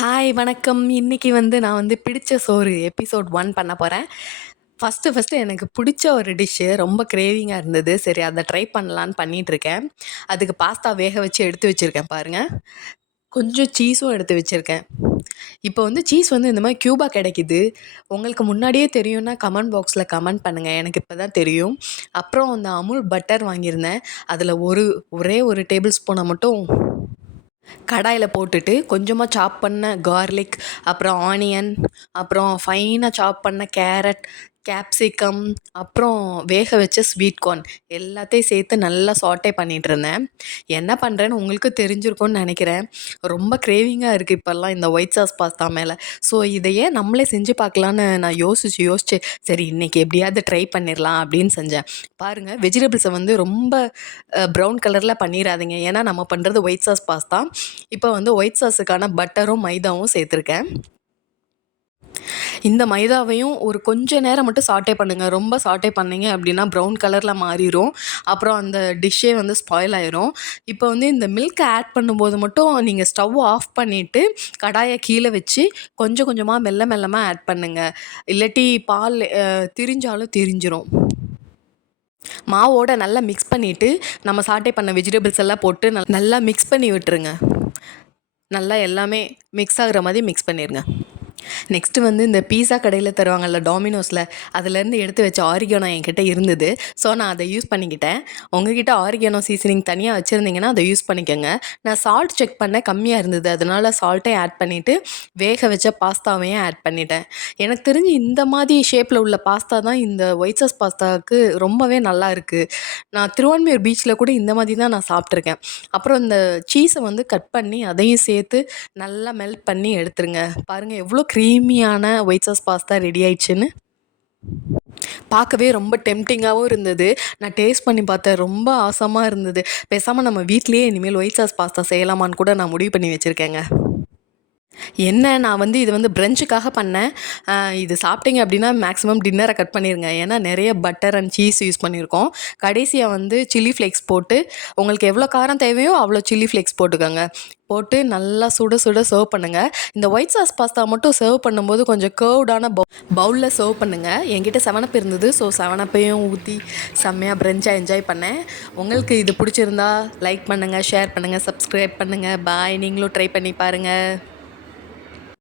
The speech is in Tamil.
ஹாய் வணக்கம். இன்னைக்கு நான் பிடிச்ச சோறு எபிசோட் 1 பண்ண போறேன். ஃபர்ஸ்ட்டு எனக்கு பிடிச்ச ஒரு டிஷ்ஷு ரொம்ப கிரேவிங்கா இருந்தது. சரி அத ட்ரை பண்ணலான்னு பண்ணிட்டுருக்கேன். அதுக்கு பாஸ்தா வேக வச்சு எடுத்து வச்சிருக்கேன் பாருங்க. கொஞ்சம் சீஸும் எடுத்து வச்சிருக்கேன். இப்போ சீஸ் இந்த மாரி கியூபா கிடைக்குது. உங்களுக்கு முன்னாடியே தெரியும்னா கமெண்ட் பாக்ஸ்ல கமெண்ட் பண்ணுங்க. எனக்கு இப்ப தான் தெரியும். அப்புறம் அந்த அமுல் பட்டர் வாங்கியிருந்தேன். அதில ஒரே ஒரு டேபிள் ஸ்பூன மட்டும் கடாயில போட்டுட்டு கொஞ்சமாக சாப் பண்ண கார்லிக், அப்புறம் ஆனியன், அப்புறம் ஃபைனா சாப் பண்ண கேரட், கேப்சிகம், அப்புறம் வேக வச்ச ஸ்வீட் கார்ன் எல்லாத்தையும் சேர்த்து நல்லா சாட்டே பண்ணிட்டுருந்தேன். என்ன பண்ணுறேன்னு உங்களுக்கு தெரிஞ்சிருக்கும்னு நெனைக்கிறேன். ரொம்ப கிரேவிங்கா இருக்கு இப்பல்லாம் இந்த ஒயிட் சாஸ் பாஸ்தா மேல. ஸோ இத ஏன் நம்மளே செஞ்சு பார்க்கலான்னு நான் யோசிச்சு, சரி இன்னைக்கு எப்படியாவது ட்ரை பண்ணிரலாம் அப்படின்னு செஞ்சேன். பாருங்க வெஜிடபிள்ஸ ரொம்ப ப்ரவுன் கலர்ல பண்ணிறாதீங்க. ஏன்னா நம்ம பண்றது ஒயிட் சாஸ் பாஸ்தா. இப்போ ஒயிட் சாஸுக்கான பட்டரும், மைதாவும் சேர்த்துருக்கேன். இந்த மைதாவையும் ஒரு கொஞ்ச நேரம் மட்டும் சாட்டே பண்ணுங்க. ரொம்ப சாட்டே பண்ணீங்க அப்படின்னா ப்ரவுன் கலர்ல மாறிரும். அப்புறம் அந்த டிஷ்ஷே ஸ்பாயில் ஆயிரும். இப்போ இந்த மில்க்க ஆட் பண்ணும்போது மட்டும் நீங்க ஸ்டவ் ஆஃப் பண்ணிட்டு, கடாய கீழ வச்சு கொஞ்சம் கொஞ்சமா மெல்ல மெல்லமா ஆட் பண்ணுங்க. இல்லாட்டி பால் திரிஞ்சாலும் திரிஞ்சிரும். மாவோட நல்லா மிக்ஸ் பண்ணிட்டு, நம்ம சாட்டே பண்ண வெஜிடபிள்ஸ் எல்லாம் போட்டு நல்லா மிக்ஸ் பண்ணி விட்டுருங்க. நல்லா எல்லாமே மிக்ஸ் ஆகுற மாதிரி மிக்ஸ் பண்ணிருங்க. நெக்ஸ்ட்டு இந்த பீஸா கடையில் தருவாங்கல்ல டாமினோஸில், அதுலேருந்து எடுத்து வச்ச ஆரிகானோ என்கிட்ட இருந்தது. ஸோ நான் அதை யூஸ் பண்ணிக்கிட்டேன். உங்ககிட்ட ஆரிகானோ சீசனிங் தனியாக வச்சுருந்தீங்கன்னா அதை யூஸ் பண்ணிக்கோங்க. நான் சால்ட் செக் பண்ணேன், கம்மியாக இருந்தது. அதனால சால்ட்டையும் ஆட் பண்ணிவிட்டு வேக வச்ச பாஸ்தாவையும் ஆட் பண்ணிட்டேன். எனக்கு தெரிஞ்சு இந்த மாதிரி ஷேப்பில் உள்ள பாஸ்தா தான் இந்த ஒயிட் சாஸ் பாஸ்தாவுக்கு ரொம்பவே நல்லா இருக்குது. நான் திருவான்மியூர் பீச்சில் கூட இந்த மாதிரி தான் நான் சாப்பிட்ருக்கேன். அப்புறம் இந்த சீஸை கட் பண்ணி அதையும் சேர்த்து நல்லா மெல்ட் பண்ணி எடுத்துருங்க. பாருங்கள் எவ்வளோ க்ரீமியான ஒயிட் சாஸ் பாஸ்தா ரெடி ஆயிடுச்சுன்னு. பார்க்கவே ரொம்ப டெம்ப்டிங்காகவும் இருந்தது. நான் டேஸ்ட் பண்ணி பார்த்தேன். ரொம்ப ஆசமாக இருந்தது. பேசாமல் நம்ம வீட்லேயே இனிமேல் ஒயிட் சாஸ் பாஸ்தா செய்யலாமான்னு கூட நான் முடிவு பண்ணி வச்சுருக்கேங்க. என்ன நான் இது பிரஞ்சுக்காக பண்ணேன். இது சாப்பிட்டீங்க அப்படின்னா மேக்ஸிமம் டின்னரை கட் பண்ணிருங்க. ஏன்னா நிறைய பட்டர் அண்ட் சீஸ் யூஸ் பண்ணியிருக்கோம். கடைசியா சில்லி ஃப்ளேக்ஸ் போட்டு உங்களுக்கு எவ்வளோ காரம் தேவையோ அவ்வளோ சில்லி ஃப்ளேக்ஸ் போட்டுக்கோங்க. போட்டு நல்லா சுட சுட சர்வ் பண்ணுங்க. இந்த ஒயிட் சாஸ் பாஸ்தா மட்டும் சர்வ் பண்ணும்போது கொஞ்சம் கர்வ்டான பவுலில் சர்வ் பண்ணுங்க. என்கிட்ட 7up இருந்தது. ஸோ 7upையும் ஊற்றி செம்மையாக பிரஞ்சாக என்ஜாய் பண்ணேன். உங்களுக்கு இது பிடிச்சிருந்தா லைக் பண்ணுங்கள், ஷேர் பண்ணுங்கள், சப்ஸ்கிரைப் பண்ணுங்கள். பாய். நீங்களும் ட்ரை பண்ணி பாருங்கள்.